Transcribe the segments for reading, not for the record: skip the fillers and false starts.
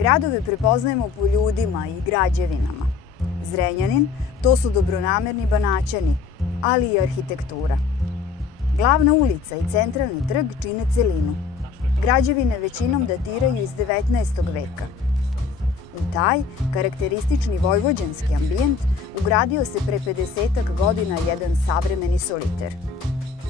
Gradove prepoznajemo po ljudima i građevinama. Zrenjanin, to su dobronamerni Banaćani, ali i arhitektura. Glavna ulica i centralni trg čine celinu. Građevine većinom datiraju iz 19. veka. U taj karakteristični vojvođanski ambijent ugradio se pre 50 godina jedan savremeni soliter.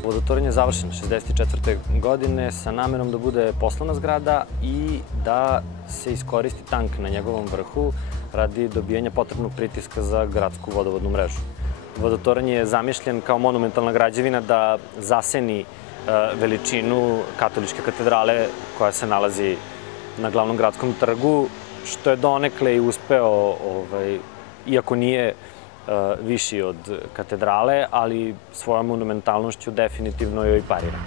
Vodotoranj je završen 1964. godine sa namerom da bude poslovna zgrada i da se iskoristi tank na njegovom vrhu radi dobijanja potrebnog pritiska za gradsku vodovodnu mrežu. Vodotoranj je zamišljen kao monumentalna građevina da zaseni veličinu katoličke katedrale koja se nalazi na glavnom gradskom trgu, što je donekle i uspeo, iako nije viši od katedrale, ali svojom monumentalnošću definitivno joj parira.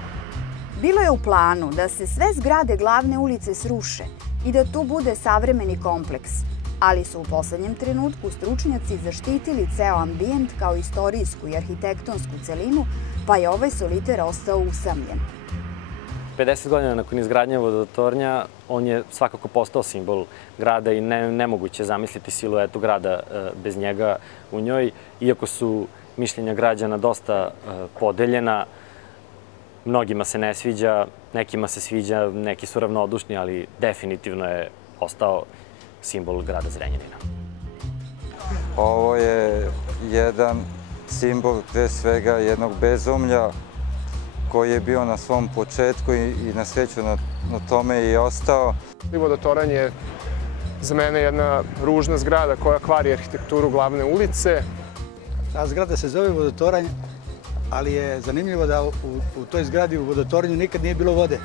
Bilo je u planu da se sve zgrade glavne ulice sruše i da tu bude savremeni kompleks, ali su u poslednjem trenutku stručnjaci zaštitili ceo ambijent kao istorijsku i arhitektonsku celinu, pa je ovaj soliter ostao usamljen. 50 godina nakon izgradnje vodotornja, on je svakako postao simbol grada i nemoguće zamisliti siluetu grada bez njega u njoj. Iako su mišljenja građana dosta podeljena, mnogima se ne sviđa, nekima se sviđa, neki su ravnodušni, ali definitivno je ostao simbol grada Zrenjanina. Ovo je jedan simbol pre svega jednog bezumlja koji je bio na svom početku i na sreću na tome je i ostao. Vodotoranj je za mene jedna ružna zgrada koja kvari arhitekturu glavne ulice. Ta zgrada se zove Vodotoranj, ali je zanimljivo da u toj zgradi u Vodotornju nikad nije bilo vode.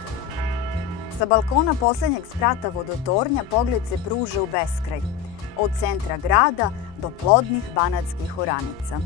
Sa balkona poslednjeg sprata vodotornja pogled se pruža u beskraj, od centra grada do plodnih banatskih oranica.